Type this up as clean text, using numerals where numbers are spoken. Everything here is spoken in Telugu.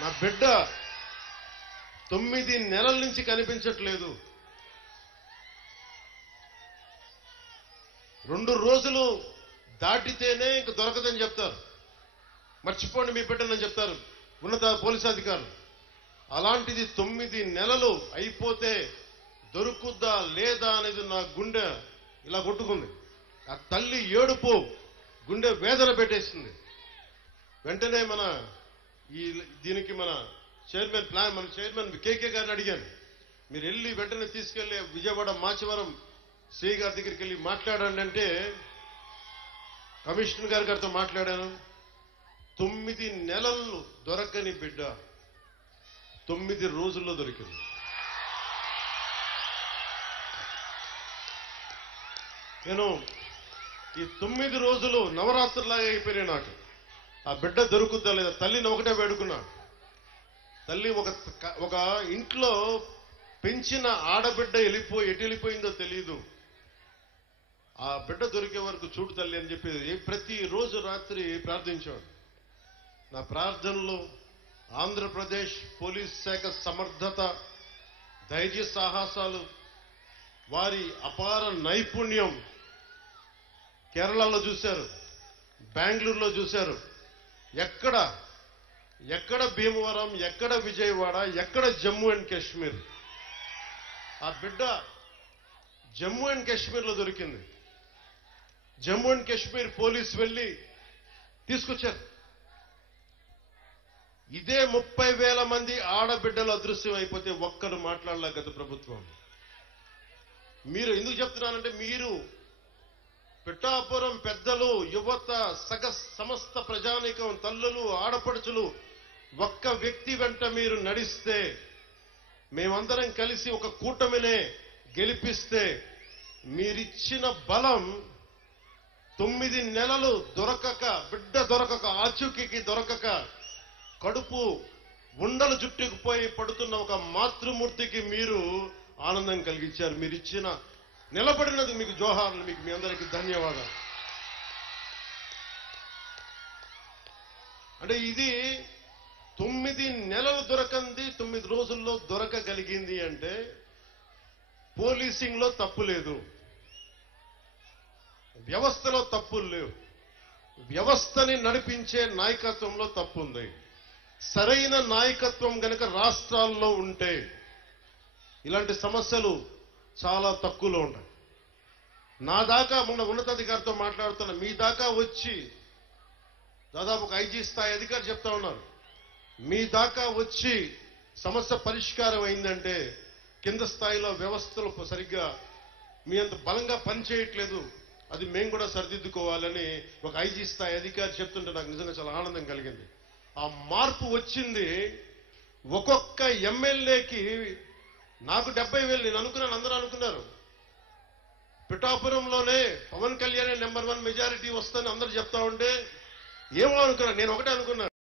నా బిడ్డ 9 నెలల నుంచి కనిపించట్లేదు. 2 రోజులు దాటితేనే ఇంక దొరకదని చెప్తారు. మర్చిపోండి మీ బిడ్డనని చెప్తారు ఉన్నత పోలీసు అధికారులు. అలాంటిది 9 నెలలు అయిపోతే దొరుకుద్దా లేదా అనేది నా గుండె ఇలా కొట్టుకుంది. ఆ తల్లి ఏడుపు గుండె వేదన పెట్టేసింది. వెంటనే దీనికి మన చైర్మన్ కేకే గారిని అడిగాను. మీరు వెళ్ళి వెంటనే తీసుకెళ్లి విజయవాడ మాచవరం సిఐ గారి దగ్గరికి వెళ్ళి మాట్లాడండి అంటే కమిషనర్ గారితో మాట్లాడాను. 9 నెలలు దొరకని బిడ్డ 9 రోజుల్లో దొరికింది. నేను ఈ 9 రోజులు నవరాత్రులాగా అయిపోయినాయి నాకు. ఆ బిడ్డ దొరుకుద్దా లేదా తల్లిని ఒకటే వేడుకున్నా. తల్లి ఒక ఇంట్లో పెంచిన ఆడబిడ్డ ఎటు వెళ్ళిపోయిందో తెలియదు. ఆ బిడ్డ దొరికే వరకు చూడు తల్లి అని చెప్పి ప్రతిరోజు రాత్రి ప్రార్థించాడు. నా ప్రార్థనలు ఆంధ్రప్రదేశ్ పోలీస్ శాఖ సమర్థత, ధైర్య సాహసాలు, వారి అపార నైపుణ్యం కేరళలో చూశారు, బెంగళూరులో చూశారు. ఎక్కడ భీమవరం, ఎక్కడ విజయవాడ, ఎక్కడ జమ్మూ అండ్ కాశ్మీర్. ఆ బిడ్డ జమ్మూ అండ్ కాశ్మీర్లో దొరికింది. జమ్మూ అండ్ కాశ్మీర్ పోలీసు వెళ్లి తీసుకొచ్చారు. ఇదే 30,000 మంది ఆడబిడ్డలు అదృశ్యం అయిపోతే ఒక్కరు మాట్లాడలే గత ప్రభుత్వం. మీరు ఎందుకు చెప్తున్నానంటే, మీరు పిఠాపురం పెద్దలు, యువత, సమస్త ప్రజానీకం, తల్లులు, ఆడపడుచులు ఒక్క వ్యక్తి వెంట మీరు నడిస్తే, మేమందరం కలిసి ఒక కూటమినే గెలిపిస్తే, మీరిచ్చిన బలం 9 నెలలు బిడ్డ దొరకక, ఆచూకీకి దొరకక, కడుపు ఉండలు జుట్టుకుపోయి పడుతున్న ఒక మాతృమూర్తికి మీరు ఆనందం కలిగించారు. మీరు ఇచ్చిన నిలబడినది మీకు జోహార్లు, మీకు మీ అందరికీ ధన్యవాదాలు. అంటే ఇది 9 నెలలు దొరకంది 9 రోజుల్లో దొరకగలిగింది అంటే పోలీసింగ్ లో తప్పు లేదు, వ్యవస్థలో తప్పులు లేవు, వ్యవస్థని నడిపించే నాయకత్వంలో తప్పు ఉంది. సరైన నాయకత్వం గనక రాష్ట్రాల్లో ఉంటే ఇలాంటి సమస్యలు చాలా తక్కువలో ఉంటాయి. నా దాకా మొన్న ఉన్నతాధికారితో మాట్లాడుతున్న మీ దాకా వచ్చి దాదాపు ఒక ఐజీ స్థాయి అధికారి చెప్తా ఉన్నారు, మీ దాకా వచ్చి సమస్య పరిష్కారం అయిందంటే కింద స్థాయిలో వ్యవస్థలు సరిగ్గా మీ అంత బలంగా పనిచేయట్లేదు, అది మేము కూడా సరిదిద్దుకోవాలని ఒక ఐజీ స్థాయి అధికారి చెప్తుంటే నాకు నిజంగా చాలా ఆనందం కలిగింది. ఆ మార్పు వచ్చింది. ఒక్కొక్క ఎమ్మెల్యేకి నాకు 70,000 నేను అనుకున్నాను, అందరూ అనుకున్నారు. పిఠాపురంలోనే పవన్ కళ్యాణ్ నెంబర్ 1 మెజారిటీ వస్తుందని అందరూ చెప్తా ఉంటే ఏమో అనుకున్నాను, నేను ఒకటే అనుకున్నాను.